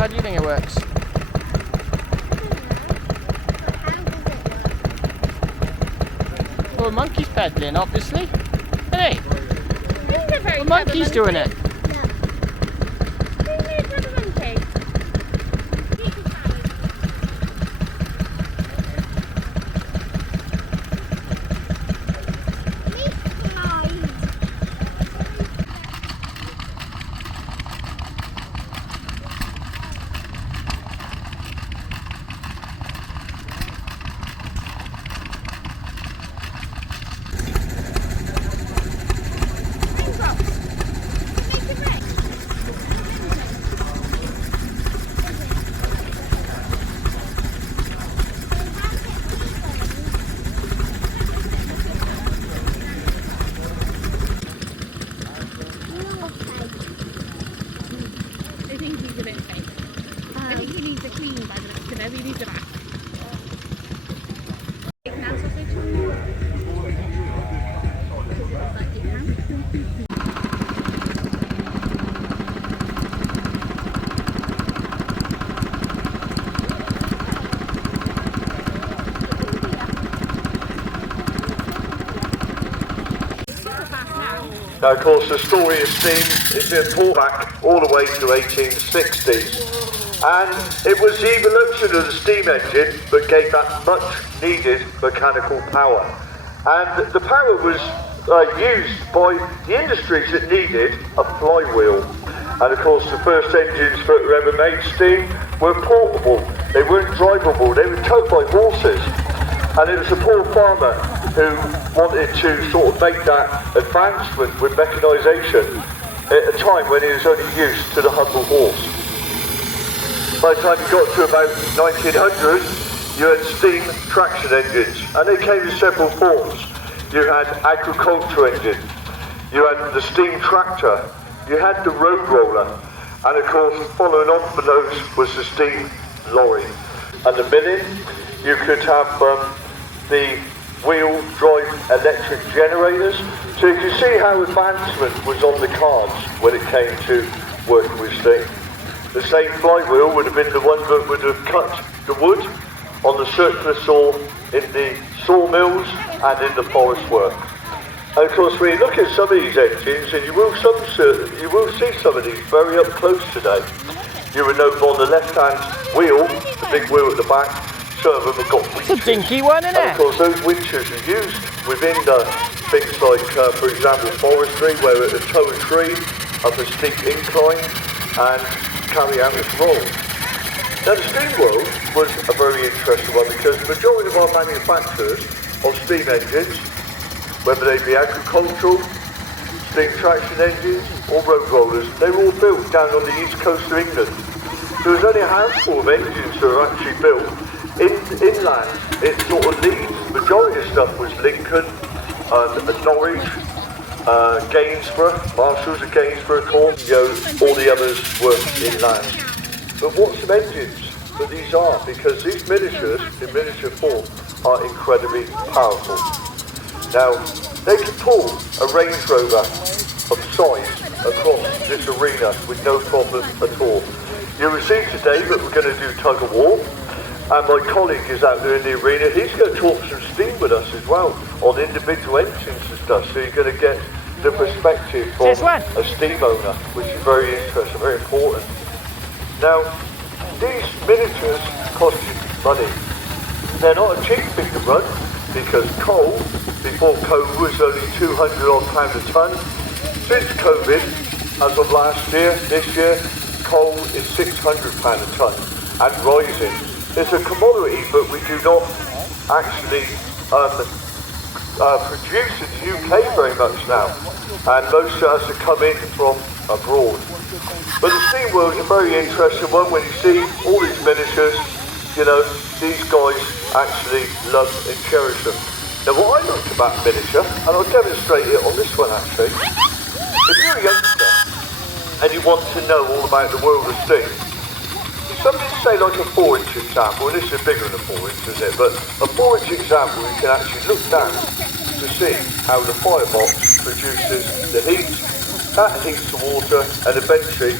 How do you think it works? Well, a monkey's pedaling, obviously. Hey, the monkey's doing it. Now, of course, the story of steam is brought back all the way to 1860s. And it was the evolution of the steam engine that gave that much needed mechanical power. And the power was used by the industries that needed a flywheel. And of course, the first engines that were ever made steam were portable. They weren't drivable, they were towed by horses. And it was a poor farmer who wanted to sort of make that advancement with mechanisation at a time when he was only used to the humble horse. By the time you got to about 1900, you had steam traction engines, and they came in several forms. You had agriculture engine, you had the steam tractor, you had the road roller, and of course following on from those was the steam lorry. And the milling, you could have the wheel drive electric generators. So you can see how advancement was on the cards when it came to working with steam. The same flywheel would have been the one that would have cut the wood on the circular saw in the sawmills and in the forest work. And of course, when you look at some of these engines, and you will see some of these very up close today. You would note on the left-hand wheel, the big wheel at the back, some of them have got winches. It's a dinky one, isn't it? And of course, those winches are used within things like, for example, forestry, where it would tow a tree up a steep incline and carry out its role. Now, the steam world was a very interesting one because the majority of our manufacturers of steam engines, whether they be agricultural, steam traction engines or road rollers, they were all built down on the east coast of England. There was only a handful of engines that were actually built inland. It sort of Leeds, the majority of stuff was Lincoln, Norwich, Gainsborough, Marshalls of Gainsborough, all the others were inland. But what some engines that these are, because these miniatures, in miniature form, are incredibly powerful. Now, they can pull a Range Rover of size across this arena with no problem at all. You'll see today that we're going to do tug of war. And my colleague is out there in the arena. He's going to talk some steam with us as well on individual engines and stuff. So you're going to get the perspective from a steam owner, which is very interesting, very important. Now, these miniatures cost you money. They're not a cheap thing to run because coal, before COVID, was only £200 odd a tonne. Since COVID, as of last year, this year, coal is £600 a tonne and rising. It's a commodity, but we do not actually produce in the UK very much now, and most of us are coming from abroad. But the steam world is a very interesting one. When you see all these miniatures, you know, these guys actually love and cherish them. Now, what I like about miniature, and I'll demonstrate it on this one actually, if you're a youngster and you want to know all about the world of steam, something say like a 4-inch example, and this is bigger than a 4-inch, isn't it? But a 4-inch example, you can actually look down to see how the firebox produces the heat. That heats the water and eventually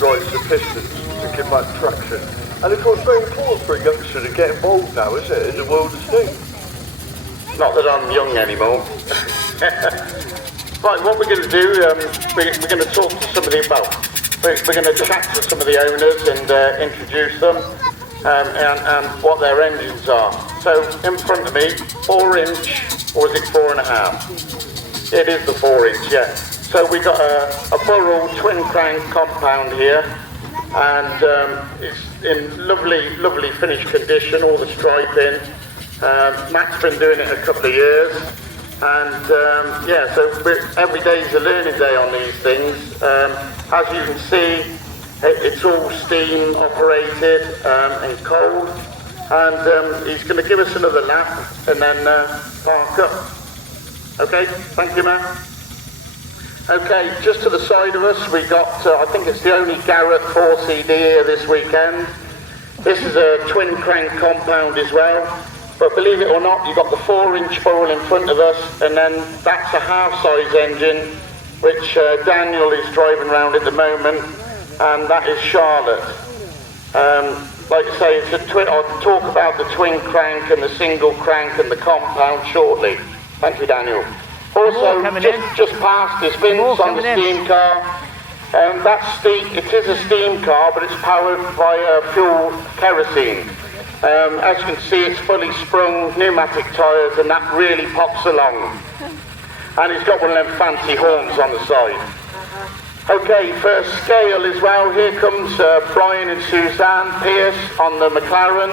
drives the pistons. to give back traction. And of course, very important for a youngster to get involved now, isn't it, in the world of steam? Not that I'm young anymore. Right, what we're going to do, we're going to talk to somebody about. We're going to chat to some of the owners and introduce them and what their engines are. So in front of me, 4-inch, or is it 4.5? It is the 4-inch, yeah. So we got a Burrell twin crank compound here, and it's in lovely finished condition, all the striping. Matt's been doing it a couple of years, and yeah, so every day's a learning day on these things. As you can see, it's all steam operated and cold, and he's going to give us another lap and then park up. Okay, thank you, Matt. Okay, just to the side of us, we got, I think it's the only Garrett 4CD here this weekend. This is a twin crank compound as well, but believe it or not, you've got the 4-inch Burrell in front of us, and then that's a half-size engine, which Daniel is driving around at the moment, and that is Charlotte. Like I say, it's a twin. I'll talk about the twin crank and the single crank and the compound shortly. Thank you, Daniel. Also, just past this Vince on the steam car. It is a steam car, but it's powered by fuel kerosene. As you can see, it's fully sprung, pneumatic tyres, and that really pops along. And it's got one of them fancy horns on the side. Okay, for scale as well, here comes Brian and Suzanne Pierce on the McLaren.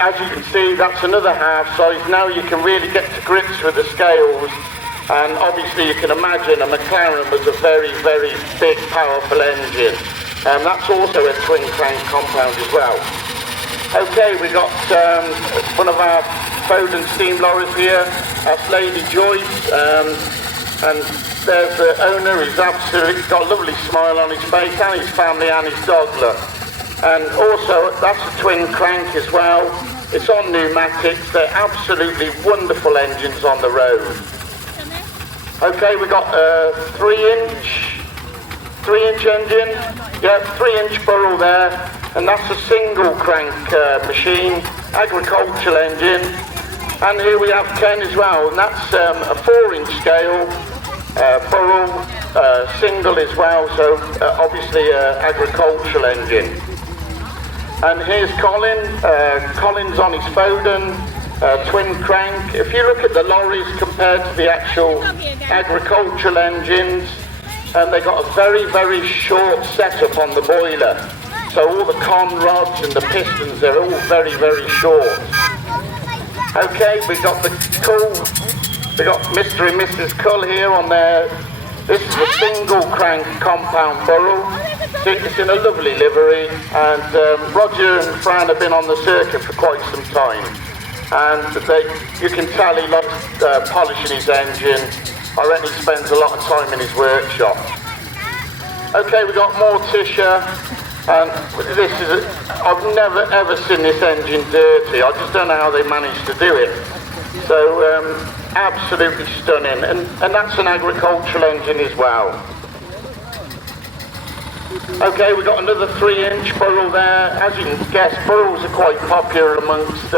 As you can see, that's another half size. Now you can really get to grips with the scales, and obviously you can imagine a McLaren was a very big, powerful engine. That's also a twin crank compound as well. Okay, we got one of our Foden steam lorries here. That's Lady Joyce, and there's the owner. He's absolutely got a lovely smile on his face, and his family and his dog, look. And also, that's a twin crank as well. It's on pneumatics. They're absolutely wonderful engines on the road. Okay, we got a 3-inch engine. Yeah, 3-inch Burrell there. And that's a single crank machine, agricultural engine. And here we have Ken as well, and that's a 4-inch scale, Burrell, single as well, so obviously agricultural engine. And here's Colin. Colin's on his Foden, twin crank. If you look at the lorries compared to the actual agricultural engines, they got a very short setup on the boiler. So all the con rods and the pistons, they're all very short. Okay, we got Mr. and Mrs. Cull here on there. This is a single crank compound Burrell. It's in a lovely livery, and Roger and Fran have been on the circuit for quite some time. And you can tell he loves polishing his engine. I reckon he spends a lot of time in his workshop. Okay, we got Morticia, and I've never ever seen this engine dirty. I just don't know how they managed to do it. So absolutely stunning, and that's an agricultural engine as well. Okay, we've got another 3-inch Burrell there. As you can guess, Burrells are quite popular amongst,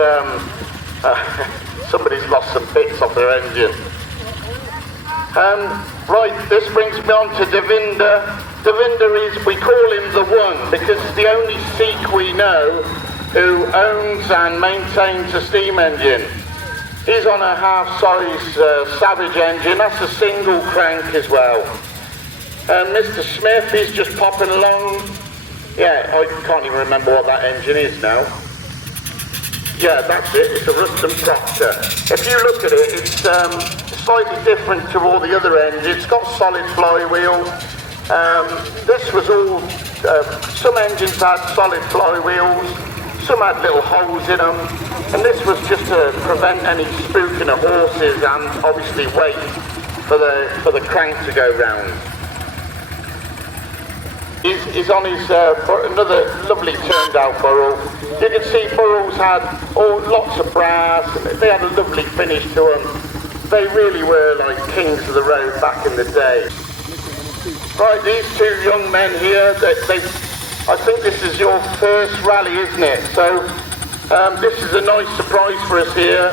somebody's lost some bits off their engine. Right, this brings me on to Devinder. Devinder is, we call him the one, because he's the only Sikh we know who owns and maintains a steam engine. He's on a half-size Savage engine. That's a single crank as well. And Mr. Smith, he's just popping along. Yeah, I can't even remember what that engine is now. Yeah, that's it. It's a Ruston Proctor. If you look at it, it's slightly different to all the other engines. It's got solid flywheel. This was all, some engines had solid flywheels, some had little holes in them, and this was just to prevent any spooking of horses and obviously weight for the crank to go round. He's on his another lovely turned out Burrell. You can see Burrells had lots of brass, and they had a lovely finish to them. They really were like kings of the road back in the day. Right, these two young men here, they've I think this is your first rally, isn't it? So this is a nice surprise for us here.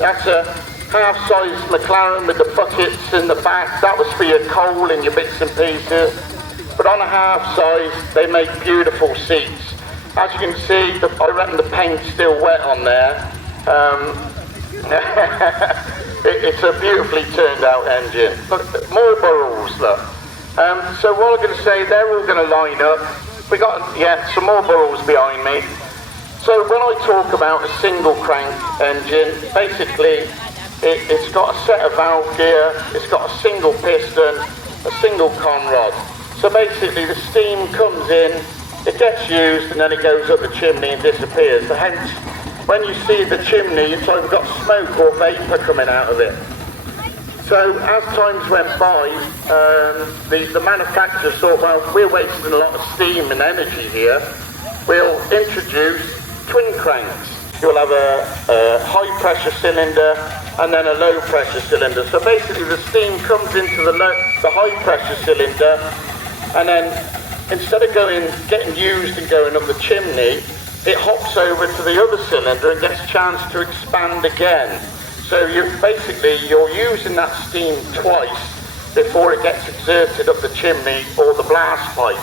That's a half-size McLaren with the buckets in the back. That was for your coal and your bits and pieces. But on a half-size, they make beautiful seats. As you can see, I reckon the paint's still wet on there. It's a beautifully turned out engine. Look, more burrows, look. So what I'm going to say, they're all going to line up. We got, some more burrows behind me. So when I talk about a single crank engine, basically it's got a set of valve gear, it's got a single piston, a single conrod. So basically the steam comes in, it gets used, and then it goes up the chimney and disappears. So hence, when you see the chimney, it's either got smoke or vapour coming out of it. So as times went by, the manufacturer thought, well, we're wasting a lot of steam and energy here. We'll introduce twin cranks. You'll have a high pressure cylinder and then a low pressure cylinder. So basically the steam comes into the high pressure cylinder, and then instead of getting used and going up the chimney, it hops over to the other cylinder and gets a chance to expand again. So you're using that steam twice before it gets exerted up the chimney or the blast pipe.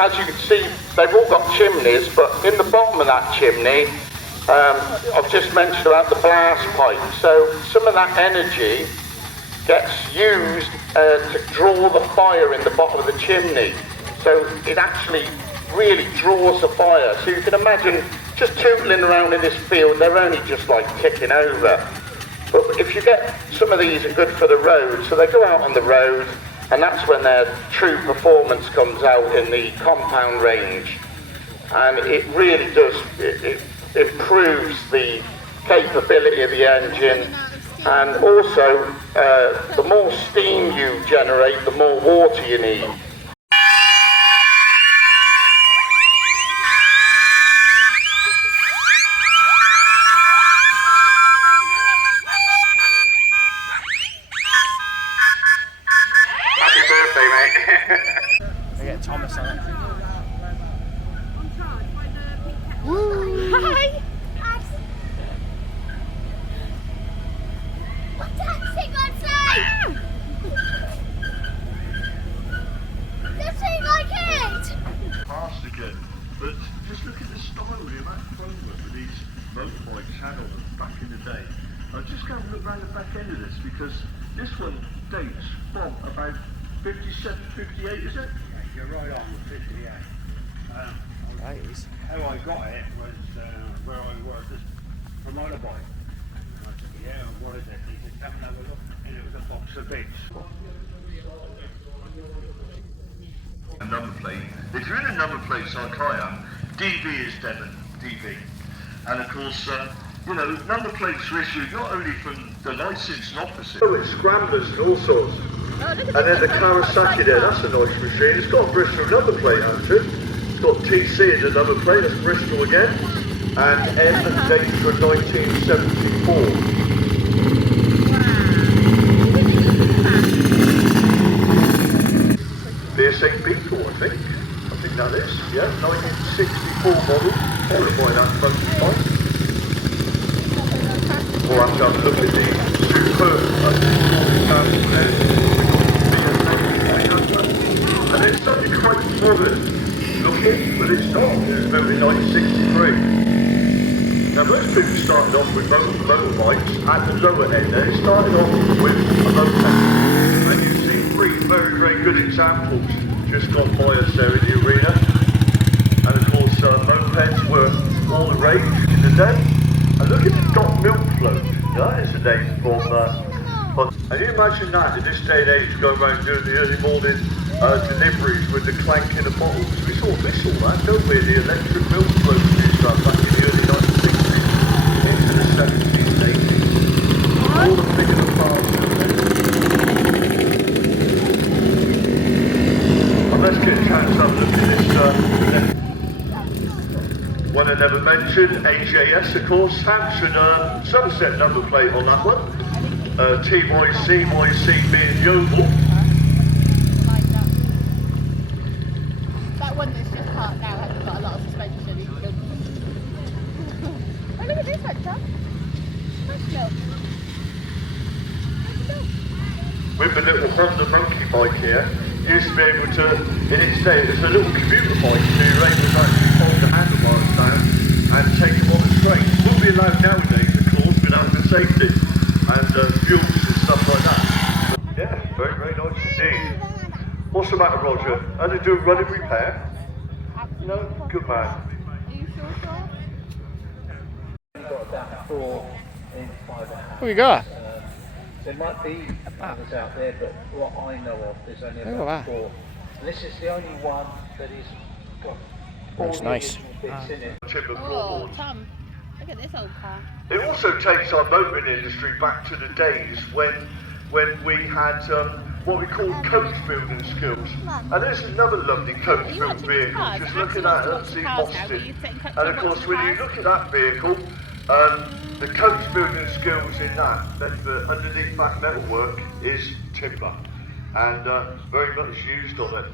As you can see, they've all got chimneys, but in the bottom of that chimney, I've just mentioned about the blast pipe. So some of that energy gets used to draw the fire in the bottom of the chimney. So it actually really draws the fire. So you can imagine just tootling around in this field, they're only just like ticking over. But if you get, some of these are good for the road, so they go out on the road, and that's when their true performance comes out in the compound range. And it really does, it improves the capability of the engine, and also the more steam you generate, the more water you need. I get Thomas on it. Woo! Hi! What's that thing outside? That thing like it! Past again, but just look at the style, the amount of framework that these motorbikes had on them back in the day. I'm just going to look round the back end of this, because this one dates from about 57, 58, is it? You're right on with 58. Nice. How I got it was where I worked as a motorbike. I said, yeah, what is it? He said, come and have a look. And it was a box of bits. A number plate. If you're in a number plate like I am, DV is Devon, DV. And of course, number plates are issued not only from the licensed officer. Oh, it's scramblers and all sorts. And then the Kawasaki there, that's a nice machine. It's got a Bristol number plate, actually. It's got TC as a number plate, that's Bristol again. And M dates from 1974. VS8 Beetle, I think that is, yeah, 1964 model, followed by that bunch of time. We'll have to have a look at the superb and it's something quite modern looking, but it's not. It was built in 1963. Now most people started off with motorbikes at the lower end there. It started off with a moped. And you see three very, very good examples just gone by us there in the arena. And of course mopeds were all the rage in the day. And look at the Got Milk float. That is the name from and you imagine that in this day and age, going around doing the early morning deliveries with the clanking of bottles. We saw that, don't we? The electric milk floats used to have back in the early 1960s into the 70s and 80s. All the bigger the parts of it. Let's get a chance to have a look at this one I never mentioned, AJS of course, Hampshire Somerset number plate on that one. TYC, YC being Yeovil. With the little Honda monkey bike here, you used to be able to, in its day, it's a little commuter bike, so you're able to actually fold the handlebars down and take them on the train. It wouldn't be allowed nowadays, of course, without the safety and fuels and stuff like that. Yeah, very, very nice indeed. What's the matter, Roger? How do you do running repair? No? Good man. Are you sure, Sean? We've got about 4 inside the house. What we got? There might be others out there, but what I know of, there's only Look at about that. 4. And this is the only one that is got all Looks the nice. original bits in it. Timber Oh, floorboards. Tom, look at this old car. It also takes our motoring industry back to the days when we had what we call coach building skills. And there's another lovely coach You built watching vehicle. cars? Just I look at actually that, watch that's the the cars now, Austin. where you sit and And of course, when you look at that vehicle, the coach building skills in that the underneath that metalwork is timber, and very much used on it.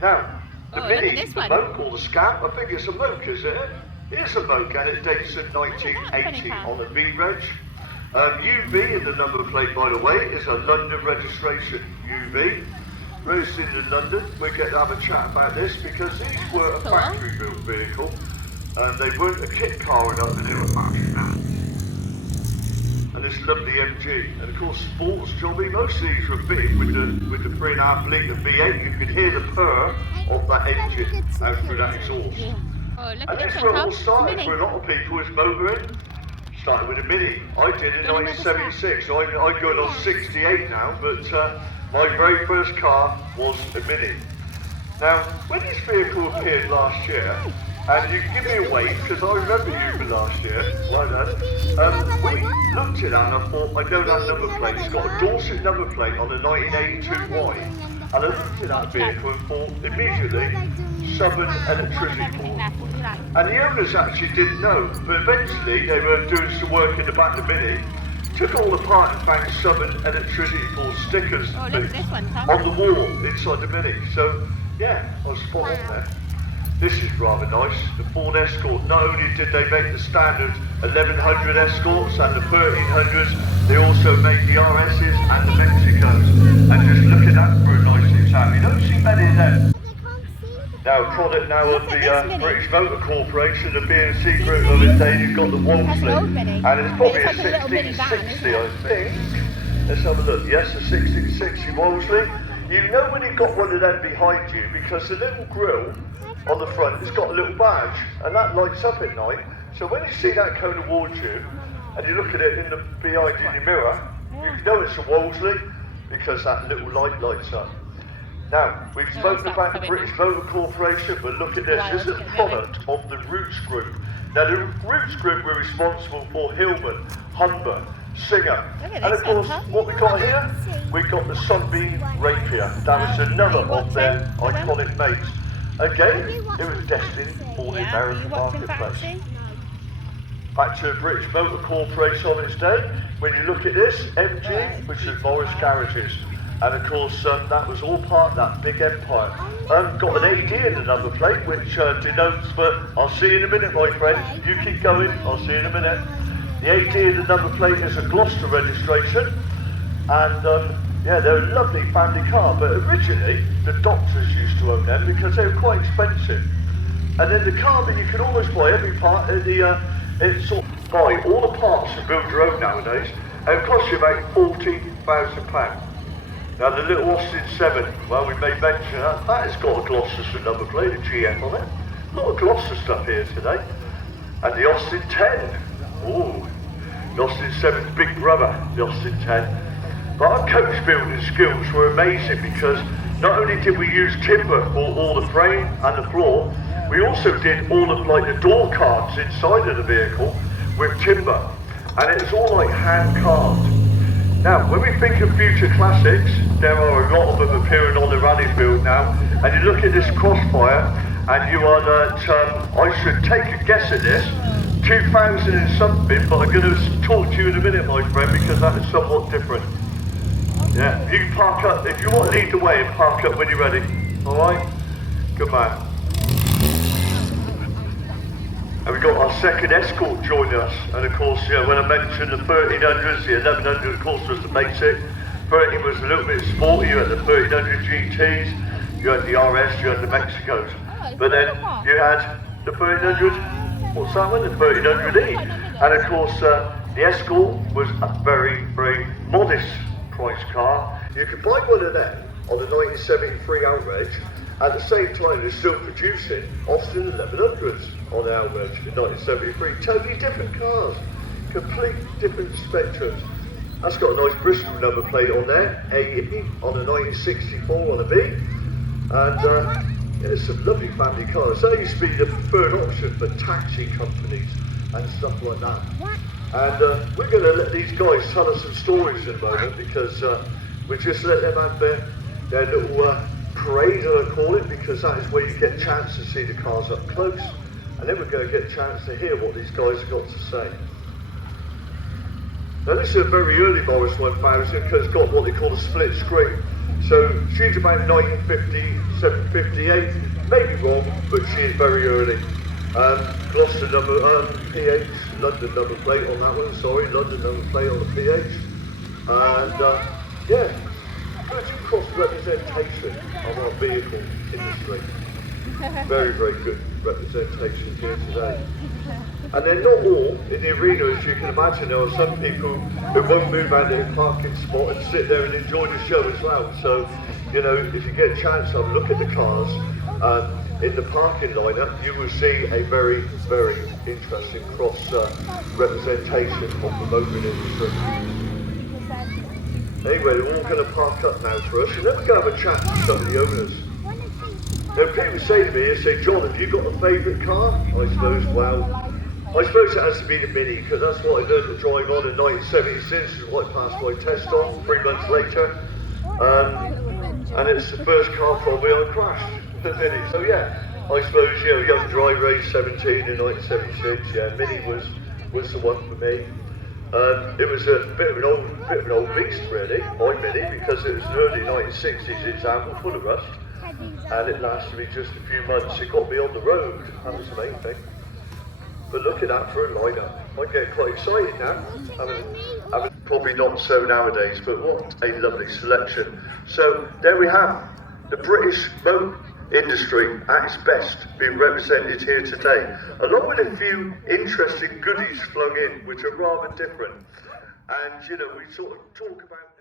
Now, the Oh, look at Mini, this the one. Moke or the Scamp, I think it's a Moke, isn't it? It's a Moke, and it dates in 1980 on a V-Reg. UV in the number plate, by the way, is a London registration. UV. Registered in London. We're going to have a chat about this because these were a factory-built vehicle, and they weren't a kit car enough, and they were factory-built. And this lovely MG, and of course sports jobby. Most of these were fitted with the 3.5 litre V8. You could hear the purr of that engine out through that exhaust. Oh, look And at this this where one, it all Tom. started Mini. for a lot of people is motoring. Started with a Mini. I did in Got another 1976. I'm going on 68 now, but my very first car was a Mini. Now, when this vehicle appeared last year, and you can give me a wave because I remember you from last year, like that. We looked at that and I thought, I know that number plate. It's got a Dorset number plate on a 1982Y. And I looked at that vehicle and thought immediately, Southern Electricity Board. And the owners actually didn't know, but eventually they were doing some work in the back of the Mini, took all apart and found Southern Electricity Board stickers Oh, look at this one, Tom. on the wall inside the Mini. So, yeah, I was spot on there. This is rather nice. The Ford Escort, not only did they make the standard 1100 Escorts and the 1300s, they also made the RSs and the Mexicos. And just look at that for a nice example. You don't see many of them. Now, product now of the British Motor Corporation, the B&C group of its day, you've got the Wolseley. And it's probably a 1660, I think. Let's have a look. Yes, a 1660 Wolseley. You know when you've got one of them behind you because the little grille on the front, it's got a little badge, and that lights up at night. So when you see that coming towards you, and you look at it in the behind in your mirror, you know it's a Wolseley because that little light lights up. Now, we've spoken about the British Motor Corporation, but look at this. This is a product of the Roots Group. Now, the Roots Group were responsible for Hillman, Humber, Singer, and of course, what we got here? We got the Sunbeam Rapier. That was another of their iconic mates. Again, it was destined for the American marketplace. Back to the British Motor Corporation on its day. When you look at this, MG, which is Morris Garages. And of course, that was all part of that big empire. Got an AD in the number plate, which denotes, but I'll see you in a minute, my friend. You keep going, I'll see you in a minute. The AD in the number plate is a Gloucester registration. And yeah, they're a lovely family car, but originally the doctors used to own them because they were quite expensive. And then the car that you can almost buy every part of the, it's sort of buy all the parts and build your own nowadays, and it costs you about £40,000. Now the little Austin 7, well we may mention that has got a Gloucester number plate, a GF on it. A lot of Gloucester stuff here today. And the Austin 10, ooh, the Austin 7's big brother, the Austin 10. But our coach building skills were amazing because not only did we use timber for all the frame and the floor, we also did all of like the door cards inside of the vehicle with timber. And it was all like hand carved. Now, when we think of future classics, there are a lot of them appearing on the rally field now, and you look at this Crossfire, and you are that, I should take a guess at this, 2000 and something, but I'm going to talk to you in a minute, my friend, because that is somewhat different. Yeah, you can park up, if you want to lead the way, and park up when you're ready, alright? Good man. And we got our second Escort joining us, and of course, you know, when I mentioned the 1300s, the 1100 of course was the basic. 13 was a little bit sporty. You had the 1300 GTs, you had the RS, you had the Mexicos, but then you had the 1300. What's that one? The 1300E, and of course the Escort was a very, very modest price car. You could buy one of them on the 1973 outrage. At the same time, they're still producing Austin 1100s on the outrage in 1973. Totally different cars, complete different spectrums. That's got a nice Bristol number plate on there, A on a 1964 on a B, and there's some lovely family cars. That used to be the preferred option for taxi companies and stuff like that. And we're going to let these guys tell us some stories in a moment, because we just let them have their little parade, I call it, because that is where you get a chance to see the cars up close, and then we're going to get a chance to hear what these guys have got to say. Now this is a very early Morris 1000, because it's got what they call a split screen. So she's about 1957, 58, maybe wrong, but she is very early. Gloucester number, PH, London number plate on that one, sorry, London number plate on the PH. And yeah, good cross representation of our vehicle industry. Very, very good representation here today. And they're not all in the arena, as you can imagine. There are some people who won't move out of their parking spot and sit there and enjoy the show as well. So, you know, if you get a chance to look at the cars in the parking lineup, you will see a very, very interesting cross representation of the motoring industry. Anyway, they're all going to park up now for us, and then we're going to have a chat to some of the owners. Now, people say to me, they say, John, have you got a favourite car? I suppose, well, I suppose it has to be the Mini, because that's what I learned to drive on in 1976, is what I passed my test on 3 months later. And it's the first car probably I crashed, the Mini. So yeah, I suppose, you know, young driver, age 17 in 1976, yeah, Mini was the one for me. It was a bit of an old beast really, my Mini, because it was an early 1960s example full of rust, and it lasted me just a few months. It got me on the road, that was the main thing. But look at that for a lineup. I get quite excited now. Probably not so nowadays, but what a lovely selection. So there we have the British motor industry at its best being represented here today, along with a few interesting goodies flung in, which are rather different. And you know, we sort of talk about